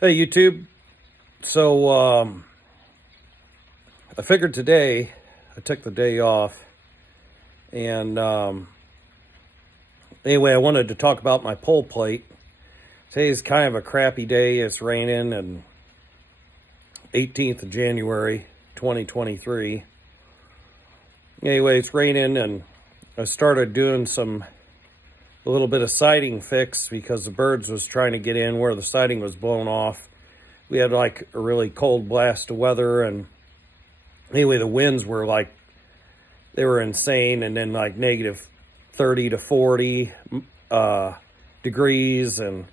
Hey YouTube, so I figured today, I took the day off, and anyway, I wanted to talk about my pole plate. Today's kind of a crappy day. It's raining, and 18th of January 2023. Anyway, it's raining, and I started doing a little bit of siding fix because the birds was trying to get in where the siding was blown off. We had like a really cold blast of weather, and anyway, the winds were like, they were insane, and then like negative 30 to 40 degrees, and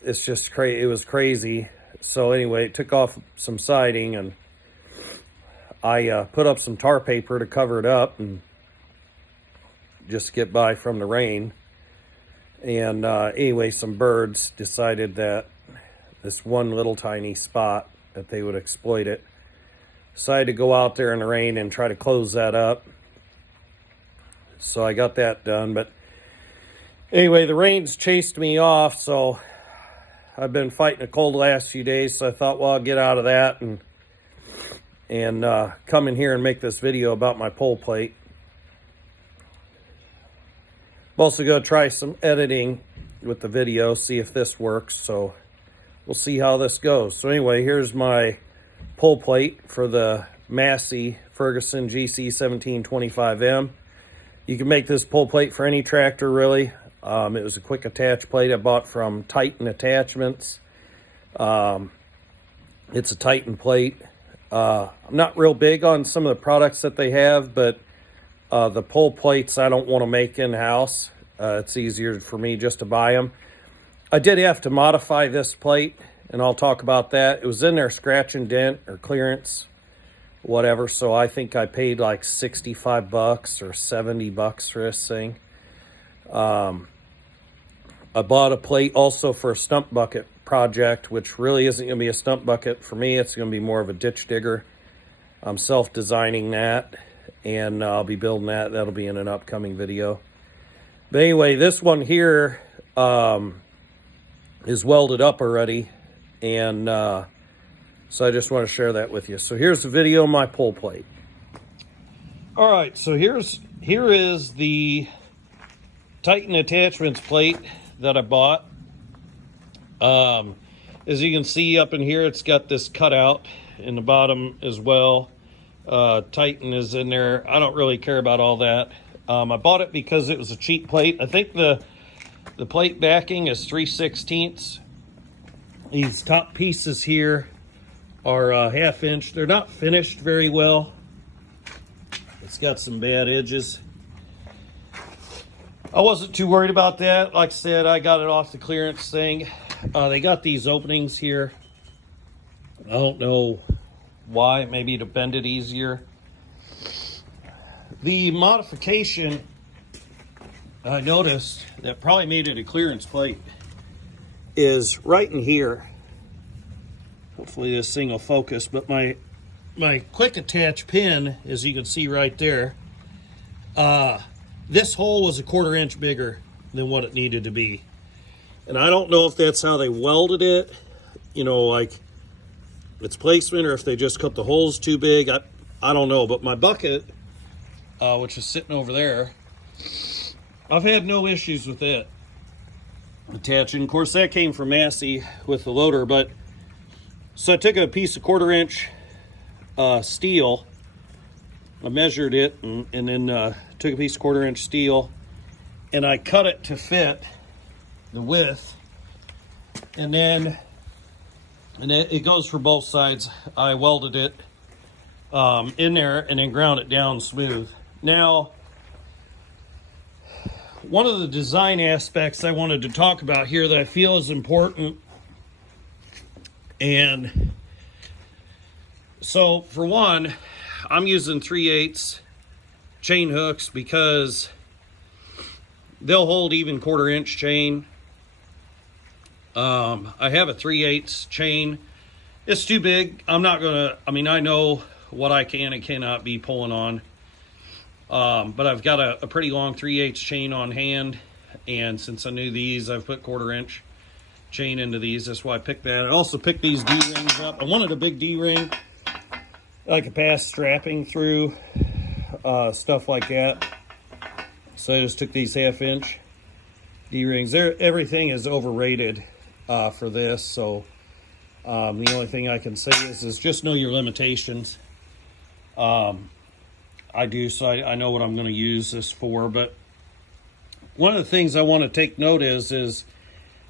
it's just crazy. It was crazy. So anyway, it took off some siding, and I put up some tar paper to cover it up and just get by from the rain. And anyway, some birds decided that this one little tiny spot that they would exploit it. Decided to go out there in the rain and try to close that up. So I got that done. But anyway, the rain's chased me off, so I've been fighting a cold the last few days. So I thought, well, I'll get out of that and come in here and make this video about my pole plate. I'm also going to try some editing with the video, see if this works. So we'll see how this goes. So anyway, here's my pole plate for the Massey Ferguson GC1725M. You can make this pole plate for any tractor, really. It was a quick attach plate I bought from Titan Attachments. It's a Titan plate. I'm not real big on some of the products that they have, but the pole plates I don't want to make in-house. It's easier for me just to buy them. I did have to modify this plate, and I'll talk about that. It was in there scratch and dent or clearance, whatever, so I think I paid like 65 bucks or 70 bucks for this thing. I bought a plate also for a stump bucket project, which really isn't going to be a stump bucket for me. It's going to be more of a ditch digger. I'm self-designing that, and I'll be building that. That'll be in an upcoming video. But anyway, this one here is welded up already, and so I just want to share that with you. So here's the video of my pole plate. All right, so here is the Titan Attachments plate that I bought. As you can see up in here, it's got this cutout in the bottom as well. Titan is in there. I don't really care about all that. I bought it because it was a cheap plate. I think the plate backing is 3/16. These top pieces here are 1/2 inch. They're not finished very well. It's got some bad edges. I wasn't too worried about that. Like I said, I got it off the clearance thing. They got these openings here. I don't know why, maybe to bend it easier. The modification I noticed that probably made it a clearance plate is right in here. Hopefully this thing will focus, but my quick attach pin, as you can see right there, this hole was 1/4 inch bigger than what it needed to be. And I don't know if that's how they welded it, you know, like its placement, or if they just cut the holes too big. I don't know, but my bucket, which is sitting over there, I've had no issues with it attaching. Of course, that came from Massey with the loader, but so I took a piece of 1/4 inch steel. I measured it and then took a piece of 1/4 inch steel, and I cut it to fit the width, and then it goes for both sides. I welded it in there and then ground it down smooth. Now, one of the design aspects I wanted to talk about here that I feel is important, and so for one, I'm using 3/8 chain hooks because they'll hold even 1/4 inch chain. I have a 3/8 chain. It's too big. I'm not gonna, I mean, I know what I can and cannot be pulling on. But I've got a pretty long 3/8 chain on hand, and since I knew these, I've put 1/4 inch chain into these. That's why I picked that. I also picked these D-rings up. I wanted a big D-ring I could pass strapping through, stuff like that. So I just took these 1/2-inch D-rings. Everything is overrated for this, so the only thing I can say is just know your limitations. I do, so I know what I'm going to use this for. But one of the things I want to take note is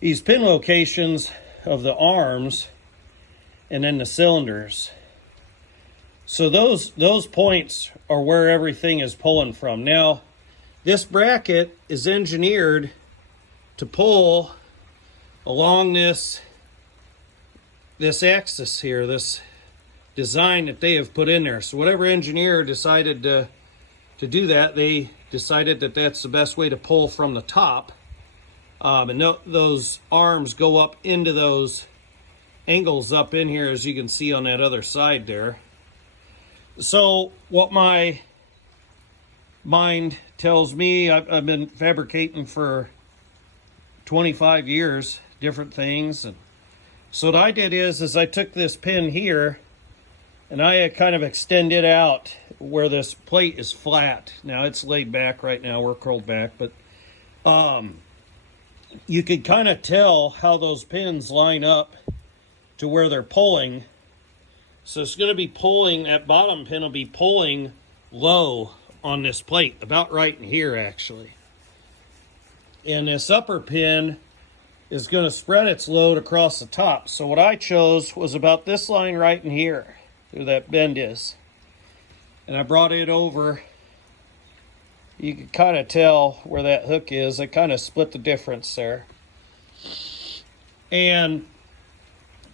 these pin locations of the arms and then the cylinders. So those points are where everything is pulling from. Now, this bracket is engineered to pull along this axis here, this design that they have put in there. So whatever engineer decided to do that, they decided that that's the best way to pull from the top. And those arms go up into those angles up in here, as you can see on that other side there. So what my mind tells me, I've been fabricating for 25 years, different things. And so what I did is I took this pin here and I kind of extended out where this plate is flat. Now it's laid back right now, we're curled back, but you could kind of tell how those pins line up to where they're pulling. So it's going to be pulling, that bottom pin will be pulling low on this plate, about right in here actually. And this upper pin is going to spread its load across the top. So what I chose was about this line right in here, where that bend is. And I brought it over. You can kind of tell where that hook is. I kind of split the difference there. And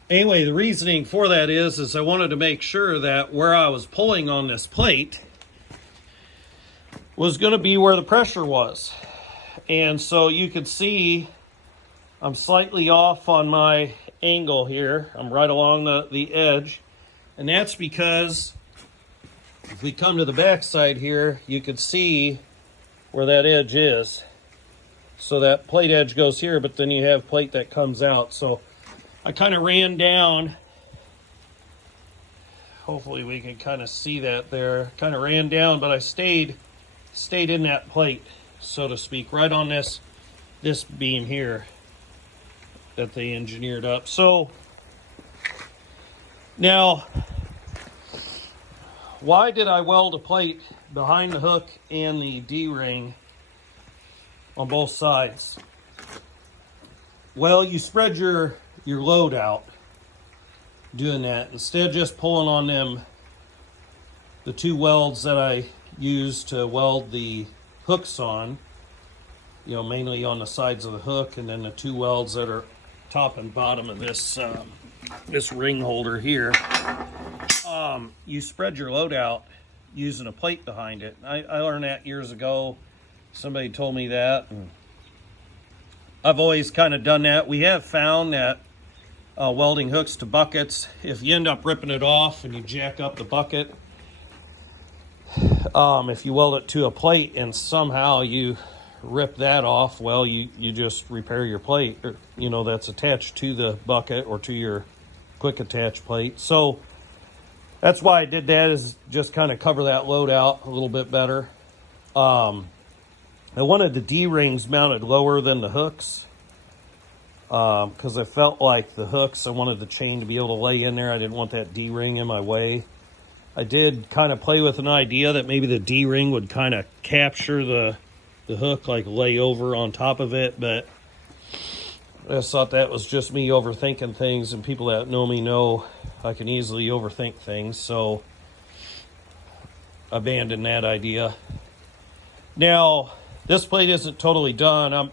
anyway, the reasoning for that is I wanted to make sure that where I was pulling on this plate was going to be where the pressure was. And so you can see I'm slightly off on my angle here. I'm right along the edge. And that's because if we come to the back side here, you can see where that edge is. So that plate edge goes here, but then you have plate that comes out. So I kind of ran down. Hopefully we can kind of see that there. Kind of ran down, but I stayed in that plate, so to speak, right on this beam here that they engineered up. So now, why did I weld a plate behind the hook and the D-ring on both sides? Well, you spread your load out doing that. Instead of just pulling on the two welds that I use to weld the hooks on, you know, mainly on the sides of the hook, and then the two welds that are top and bottom of this ring holder here, you spread your load out using a plate behind it. I learned that years ago. Somebody told me that, and I've always kind of done that. We have found that welding hooks to buckets, if you end up ripping it off and you jack up the bucket, if you weld it to a plate and somehow you rip that off, well, you just repair your plate, or, you know, that's attached to the bucket or to your quick attach plate. So that's why I did that, is just kind of cover that load out a little bit better. I wanted the D-rings mounted lower than the hooks, because I felt like the hooks, I wanted the chain to be able to lay in there. I didn't want that D-ring in my way. I did kind of play with an idea that maybe the D-ring would kind of capture the hook, like lay over on top of it, but I just thought that was just me overthinking things, and people that know me know I can easily overthink things, so I abandoned that idea. Now, this plate isn't totally done. I'm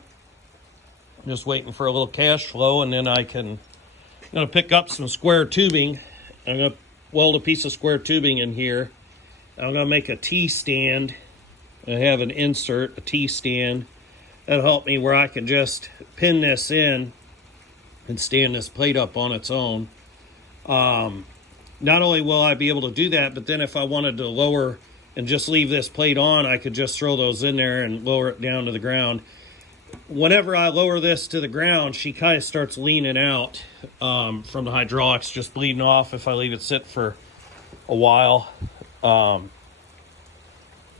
just waiting for a little cash flow, and then I'm going to pick up some square tubing. I'm going to weld a piece of square tubing in here. I'm going to make a T-stand. I have an insert, a T-stand. That'll help me where I can just pin this in and stand this plate up on its own. Not only will I be able to do that, but then if I wanted to lower and just leave this plate on, I could just throw those in there and lower it down to the ground. whenever I lower this to the ground, she kind of starts leaning out from the hydraulics, just bleeding off if I leave it sit for a while.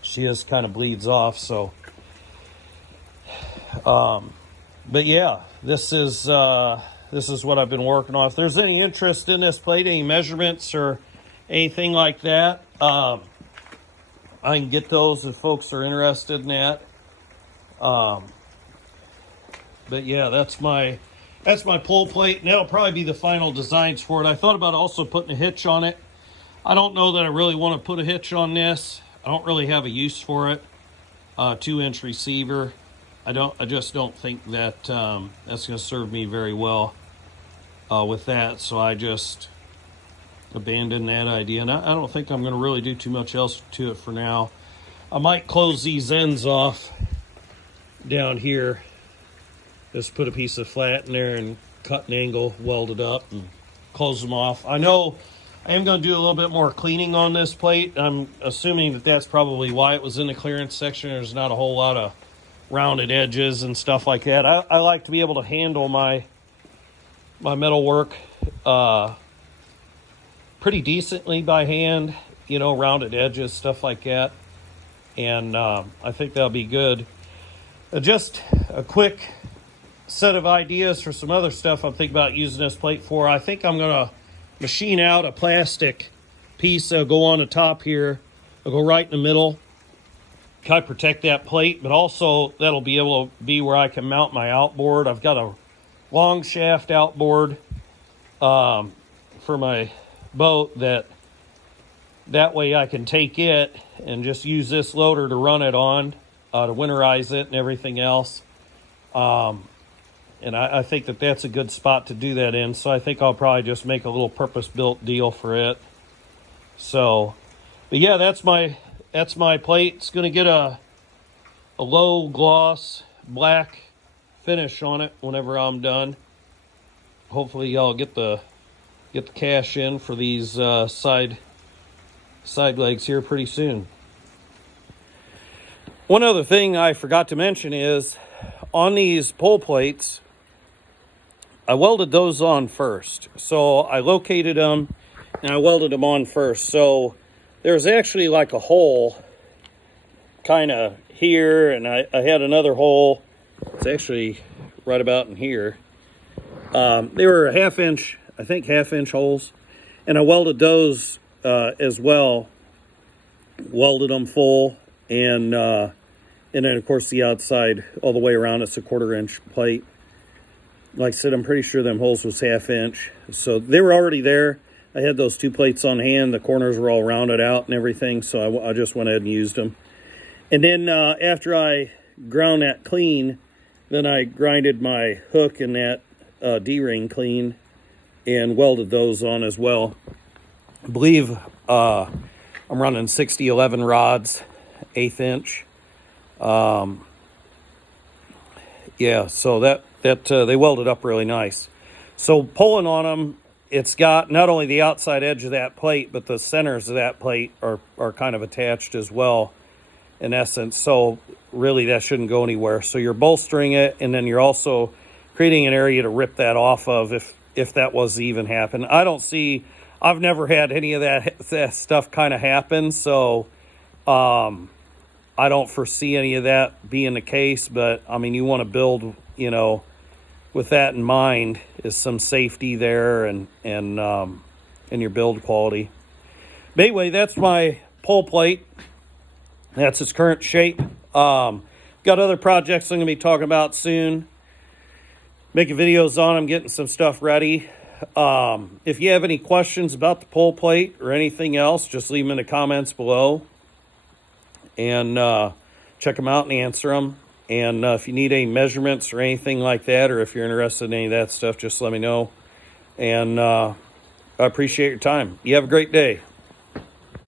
She just kind of bleeds off, so. But yeah, this is what I've been working on. If there's any interest in this plate, any measurements or anything like that, I can get those if folks are interested in that. But yeah, that's my pull plate, and that'll probably be the final designs for it. I thought about also putting a hitch on it. I don't know that I really want to put a hitch on this. I don't really have a use for it. 2-inch receiver. I just don't think that that's going to serve me very well with that. So I just abandoned that idea, and I don't think I'm going to really do too much else to it for now. I might close these ends off down here. Just put a piece of flat in there and cut an angle, weld it up, and close them off. I know I am going to do a little bit more cleaning on this plate. I'm assuming that that's probably why it was in the clearance section. There's not a whole lot of rounded edges and stuff like that. I like to be able to handle my metal work pretty decently by hand, you know, rounded edges, stuff like that. And I think that'll be good. Just a quick set of ideas for some other stuff I'm thinking about using this plate for. I think I'm going to machine out a plastic piece that'll go on the top here. It'll go right in the middle, kind of protect that plate, but also that'll be able to be where I can mount my outboard. I've got a long shaft outboard for my boat that way I can take it and just use this loader to run it on to winterize it and everything else. And I think that that's a good spot to do that in. So I think I'll probably just make a little purpose-built deal for it. So, but yeah, that's my plate. It's going to get a low gloss black finish on it whenever I'm done. Hopefully y'all get the cash in for these side legs here pretty soon. One other thing I forgot to mention is on these pull plates, I welded those on first. So I located them and I welded them on first. So there's actually like a hole kind of here, and I had another hole. It's actually right about in here. They were half-inch holes, and I welded those as well. Welded them full, and then of course the outside all the way around, it's a 1/4-inch plate. Like I said, I'm pretty sure them holes was 1/2-inch, so they were already there. I had those 2 plates on hand. The corners were all rounded out and everything, so I just went ahead and used them. And then after I ground that clean, then I grinded my hook and that D-ring clean and welded those on as well. I believe I'm running 60-11 rods, 1/8-inch. Yeah, so that they welded up really nice. So pulling on them, it's got not only the outside edge of that plate, but the centers of that plate are kind of attached as well, in essence. So really that shouldn't go anywhere. So you're bolstering it, and then you're also creating an area to rip that off of if that was to even happen. I've never had any of that stuff kind of happen, so I don't foresee any of that being the case. But I mean, you want to build, you know, with that in mind, is some safety there and your build quality. But anyway, that's my pull plate. That's its current shape. Got other projects I'm going to be talking about soon. Making videos on them, getting some stuff ready. If you have any questions about the pull plate or anything else, just leave them in the comments below. And check them out and answer them. And if you need any measurements or anything like that, or if you're interested in any of that stuff, just let me know. And I appreciate your time. You have a great day.